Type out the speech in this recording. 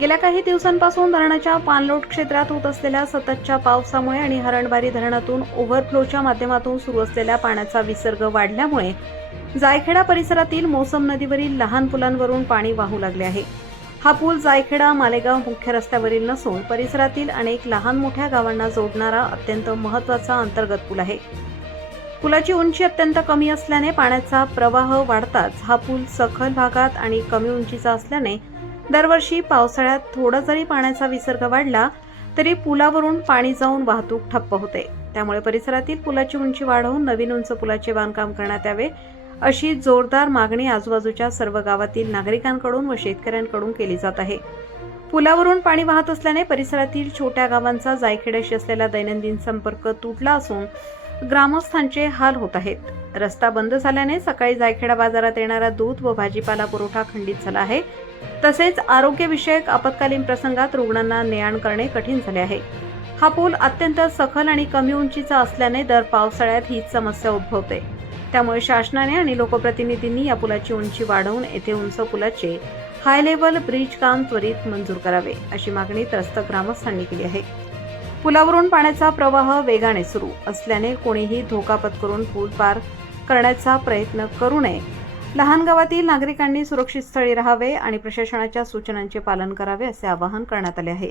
गेल्या काही दिवसांपासून धरणाच्या पाणलोट क्षेत्रात होत असलेल्या सततच्या पावसामुळे आणि हरणबारी धरणातून ओव्हरफ्लोच्या माध्यमातून सुरू असलेल्या पाण्याचा विसर्ग वाढल्यामुळे जायखेडा परिसरातील मोसम नदीवरील लहान पुलांवरून पाणी वाहू लागले आहे। हा पूल जायखेडा मालेगाव मुख्य रस्त्यावरील नसून परिसरातील अनेक लहान मोठ्या गावांना जोडणारा अत्यंत महत्त्वाचा अंतर्गत पूल आहे। पुलाची उंची अत्यंत कमी असल्याने पाण्याचा प्रवाह वाढताच हा पूल सखल भागात आणि कमी उंचीचा असल्याने दरवर्षी पावसाळ्यात थोडा जरी पाण्याचा विसर्ग वाढला तरी पुलावरून पाणी जाऊन वाहतूक ठप्प होते। त्यामुळे परिसरातील पुलाची उंची वाढवून नवीन उंच पुलाचे बांधकाम करण्यात यावे अशी जोरदार मागणी आजूबाजूच्या सर्व गावातील नागरिकांकडून व शेतकऱ्यांकडून केली जात आहे। पुलावरून पाणी वाहत असल्याने परिसरातील छोट्या गावांचा जायखेड्याशी असलेला दैनंदिन संपर्क तुटला असून ग्रामस्थांचे हाल होत आहेत। रस्ता बंद झाल्याने सकाळी जायखेडा बाजारात येणारा दूध व भाजीपाला पुरवठा खंडित झाला आहे। तसेच आरोग्यविषयक आपत्कालीन प्रसंगात रुग्णांना ने-आण करणे कठीण झाले आहे। हा पूल अत्यंत सखल आणि कमी उंचीचा असल्याने दर पावसाळ्यात हीच समस्या उद्भवते। त्यामुळे शासनाने आणि लोकप्रतिनिधींनी या पुलाची उंची वाढवून येथे उंच पुलाचे हाय लेव्हल ब्रिज काम त्वरित मंजूर करावे अशी मागणी त्रस्त ग्रामस्थांनी केली आहे। पुलावरून पाण्याचा प्रवाह वेगाने सुरू असल्याने कोणीही धोका पत्करून पूल पार करण्याचा प्रयत्न करू नये। लहान गावातील नागरिकांनी सुरक्षित स्थळी राहावे आणि प्रशासनाच्या सूचनांचे पालन करावे असे आवाहन करण्यात आले आहे।